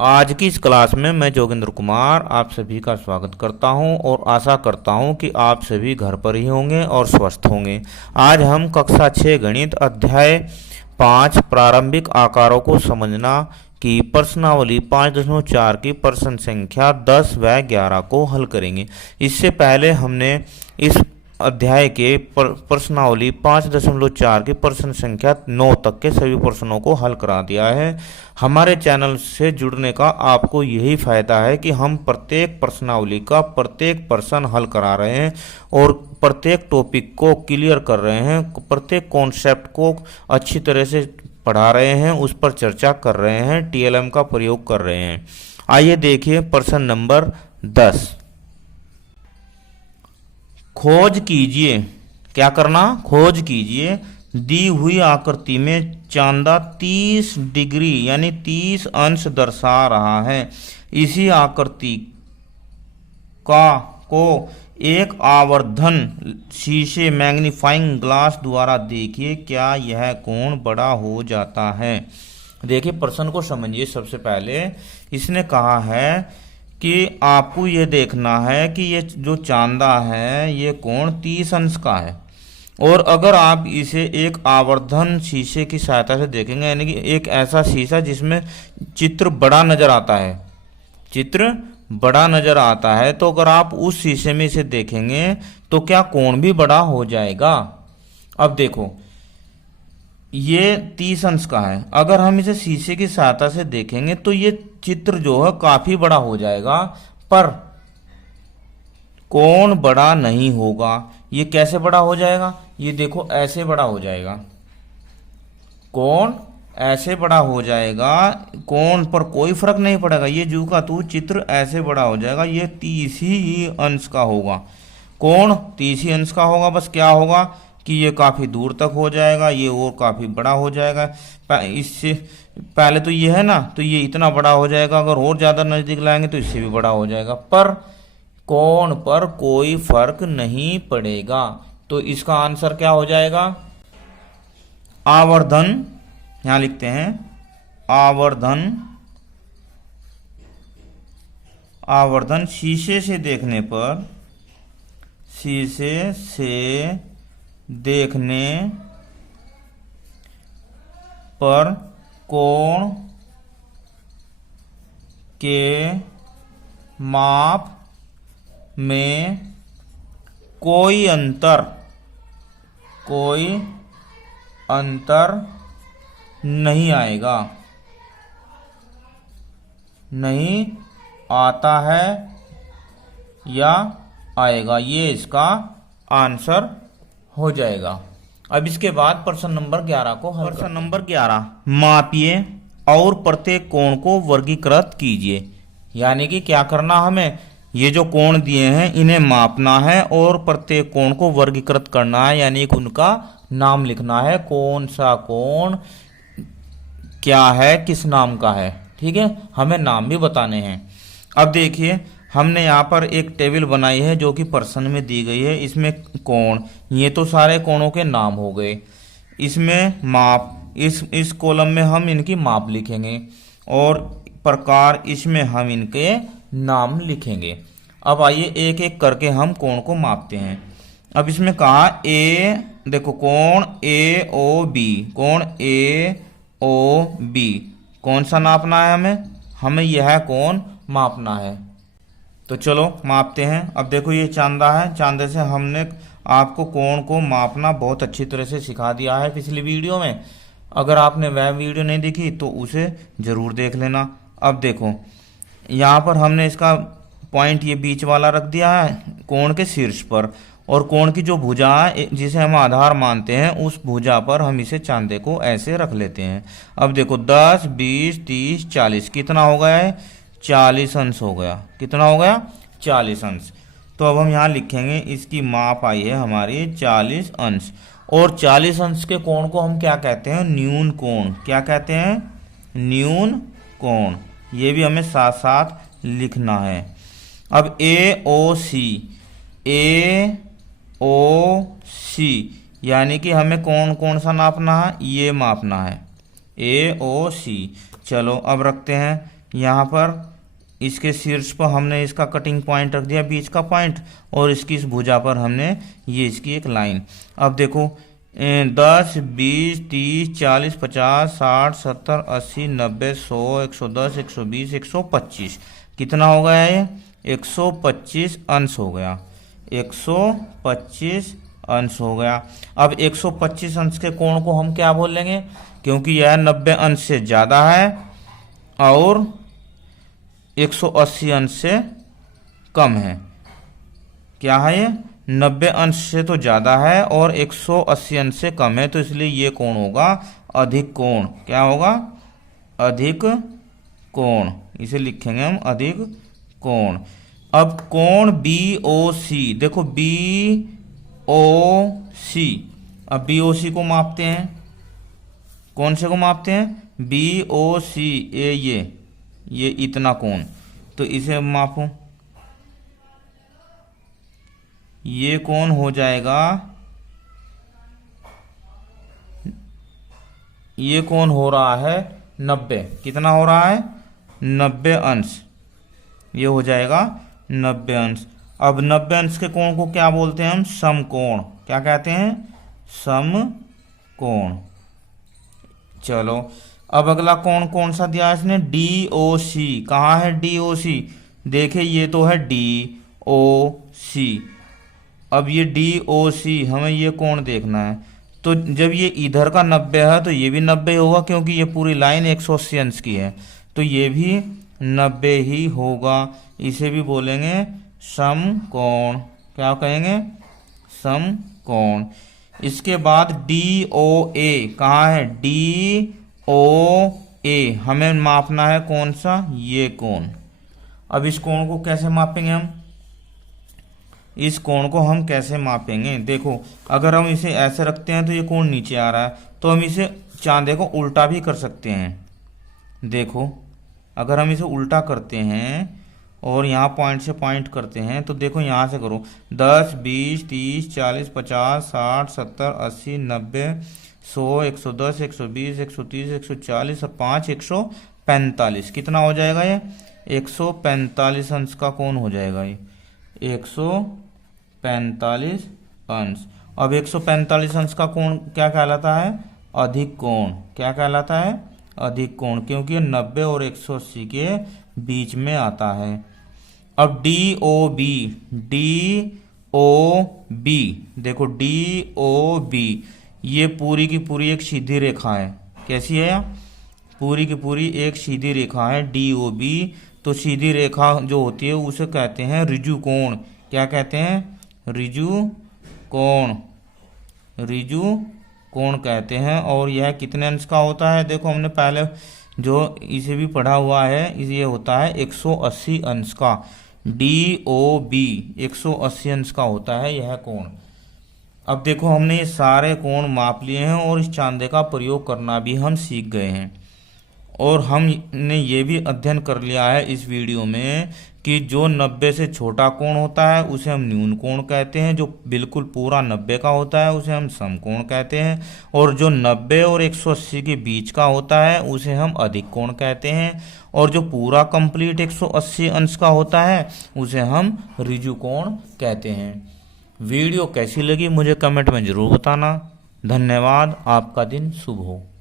आज की इस क्लास में मैं जोगिंद्र कुमार आप सभी का स्वागत करता हूं और आशा करता हूं कि आप सभी घर पर ही होंगे और स्वस्थ होंगे। आज हम कक्षा 6 गणित अध्याय 5 प्रारंभिक आकारों को समझना की प्रश्नावली 5.4 की प्रश्न संख्या 10 व 11 को हल करेंगे। इससे पहले हमने इस अध्याय के प्रश्नावली 5.4 की प्रश्न संख्या 9 तक के सभी प्रश्नों को हल करा दिया है। हमारे चैनल से जुड़ने का आपको यही फायदा है कि हम प्रत्येक प्रश्नावली का प्रत्येक प्रश्न हल करा रहे हैं और प्रत्येक टॉपिक को क्लियर कर रहे हैं, प्रत्येक कॉन्सेप्ट को अच्छी तरह से पढ़ा रहे हैं, उस पर चर्चा कर रहे हैं, टीएलएम का प्रयोग कर रहे हैं। आइए देखिए प्रश्न नंबर 10। खोज कीजिए, क्या करना, खोज कीजिए दी हुई आकृति में चांदा 30 डिग्री यानी 30 अंश दर्शा रहा है। इसी आकृति को एक आवर्धन शीशे मैग्नीफाइंग ग्लास द्वारा देखिए, क्या यह कोण बड़ा हो जाता है। देखिए प्रश्न को समझिए। सबसे पहले इसने कहा है कि आपको ये देखना है कि ये जो चांदा है ये कोण 30 अंश का है, और अगर आप इसे एक आवर्धन शीशे की सहायता से देखेंगे, यानी कि एक ऐसा शीशा जिसमें चित्र बड़ा नजर आता है, चित्र बड़ा नजर आता है, तो अगर आप उस शीशे में इसे देखेंगे तो क्या कोण भी बड़ा हो जाएगा। अब देखो ये 30 अंश का है, अगर हम इसे शीशे की सहायता से देखेंगे तो ये चित्र जो है काफी बड़ा हो जाएगा, पर कोण बड़ा नहीं होगा। ये कैसे बड़ा हो जाएगा, ये देखो ऐसे बड़ा हो जाएगा, कोण ऐसे बड़ा हो जाएगा, कोण पर कोई फर्क नहीं पड़ेगा। ये जू का तू चित्र ऐसे बड़ा हो जाएगा, ये 30 ही अंश का होगा, कोण 30 ही अंश का होगा। बस क्या होगा कि ये काफी दूर तक हो जाएगा, ये और काफी बड़ा हो जाएगा। इससे पहले तो ये है ना, तो ये इतना बड़ा हो जाएगा, अगर और ज्यादा नजदीक लाएंगे तो इससे भी बड़ा हो जाएगा, पर कोण पर कोई फर्क नहीं पड़ेगा। तो इसका आंसर क्या हो जाएगा, आवर्धन, यहां लिखते हैं आवर्धन। आवर्धन शीशे से देखने पर, शीशे से देखने पर कोण के माप में कोई अंतर नहीं आएगा, नहीं आता है या आएगा, ये इसका आंसर हो जाएगा। अब इसके बाद प्रश्न नंबर 11 को हल। प्रश्न नंबर 11, मापिए और प्रत्येक कोण को वर्गीकृत कीजिए। यानी कि क्या करना, हमें ये जो कोण दिए हैं इन्हें मापना है और प्रत्येक कोण को वर्गीकृत करना है, यानी कि उनका नाम लिखना है, कौन सा कोण क्या है, किस नाम का है। ठीक है, हमें नाम भी बताने हैं। अब देखिए हमने यहाँ पर एक टेबल बनाई है जो कि प्रश्न में दी गई है। इसमें कोण, ये तो सारे कोणों के नाम हो गए। इसमें माप, इस कॉलम में हम इनकी माप लिखेंगे और प्रकार इसमें हम इनके नाम लिखेंगे। अब आइए एक एक करके हम कोण को मापते हैं। अब इसमें कहा ए, देखो कोण ए ओ बी, कोण ए ओ बी कौन सा नापना है, हमें यह कोण मापना है। तो चलो मापते हैं। अब देखो ये चांदा है, चांदे से हमने आपको कोण को मापना बहुत अच्छी तरह से सिखा दिया है पिछली वीडियो में। अगर आपने वह वीडियो नहीं देखी तो उसे जरूर देख लेना। अब देखो यहाँ पर हमने इसका पॉइंट ये बीच वाला रख दिया है कोण के शीर्ष पर, और कोण की जो भुजा है जिसे हम आधार मानते हैं उस भुजा पर हम इसे चांदे को ऐसे रख लेते हैं। अब देखो 10, 20, 30, 40 कितना हो गया है, 40 अंश हो गया। कितना हो गया, 40 अंश। तो अब हम यहाँ लिखेंगे इसकी माप आई है हमारी 40 अंश, और 40 अंश के कोण को हम क्या कहते हैं, न्यून कोण। क्या कहते हैं, न्यून कोण। ये भी हमें साथ साथ लिखना है। अब ए ओ सी, ए ओ सी यानी कि हमें कौन सा नापना है, ये मापना है, ए ओ सी। चलो अब रखते हैं यहाँ पर इसके शीर्ष पर हमने इसका कटिंग पॉइंट रख दिया, बीच का पॉइंट, और इसकी इस भुजा पर हमने ये इसकी एक लाइन। अब देखो 10, 20, 30, 40, 50, 60, 70, 80, 90, 100, 110, 120, 125, कितना हो गया ये? 125 अंश हो गया। 125 अंश हो गया। अब 125 अंश के कोण को हम क्या बोलेंगे? क्योंकि यह 90 अंश से ज़्यादा है और 180 अंश से कम है। क्या है ये? 90 अंश से तो ज़्यादा है और 180 अंश से कम है, तो इसलिए ये कोण होगा अधिक कोण। क्या होगा? अधिक कोण। इसे लिखेंगे हम अधिक कोण। अब कोण BOC, देखो BOC, अब BOC को मापते हैं। कौन से को मापते हैं? BOC, ये इतना कोण, तो इसे मापो। ये कोण हो जाएगा, ये कोण हो रहा है 90। कितना हो रहा है? 90 अंश। ये हो जाएगा 90 अंश। अब 90 अंश के कोण को क्या बोलते हैं हम? समकोण। क्या कहते हैं? समकोण। चलो, अब अगला कोण कौन सा दिया है इसने? DOC। कहाँ है DOC? देखिए ये तो है DOC। अब ये DOC हमें ये कोण देखना है, तो जब ये इधर का 90 है तो ये भी 90 होगा, क्योंकि ये पूरी लाइन 180 अंश की है, तो ये भी 90 ही होगा। इसे भी बोलेंगे समकोण। क्या कहेंगे? समकोण। इसके बाद DOA। कहाँ है? DOA हमें मापना है कौन सा? ये कोण। अब इस कोण को कैसे मापेंगे हम? इस कोण को हम कैसे मापेंगे? देखो, अगर हम इसे ऐसे रखते हैं तो ये कोण नीचे आ रहा है, तो हम इसे चांदे को उल्टा भी कर सकते हैं। देखो, अगर हम इसे उल्टा करते हैं और यहाँ पॉइंट से पॉइंट करते हैं, तो देखो यहाँ से करो, 10, 20, 30, 40, 50, 60, 70, 80, 90, 100, 110, 120, 130, 140 और 5, 145। कितना हो जाएगा ये? 145 अंश का कोण हो जाएगा ये। 145 अंश। अब 145 अंश का कोण क्या कहलाता है? अधिक कोण। क्या कहलाता है? अधिक कोण, क्योंकि ये 90 और 180 के बीच में आता है। अब DOB। DOB देखो, DOB ये पूरी की पूरी एक सीधी रेखा है। कैसी है? पूरी की पूरी एक सीधी रेखा है DOB। तो सीधी रेखा जो होती है उसे कहते हैं ऋजु कोण। क्या कहते हैं? ऋजु कोण। ऋजु कोण कहते हैं। और यह कितने अंश का होता है? देखो, हमने पहले जो इसे भी पढ़ा हुआ है, ये होता है 180 अंश का। DOB 180 अंश का होता है यह कोण। अब देखो, हमने ये सारे कोण माप लिए हैं और इस चांदे का प्रयोग करना भी हम सीख गए हैं। और हमने ये भी अध्ययन कर लिया है इस वीडियो में कि जो 90 से छोटा कोण होता है उसे हम न्यून कोण कहते हैं, जो बिल्कुल पूरा 90 का होता है उसे हम समकोण कहते हैं, और जो 90 और 180 के बीच का होता है उसे हम अधिक कोण कहते हैं, और जो पूरा कंप्लीट 180 अंश का होता है उसे हम ऋजु कोण कहते हैं। वीडियो कैसी लगी मुझे कमेंट में ज़रूर बताना। धन्यवाद। आपका दिन शुभ हो।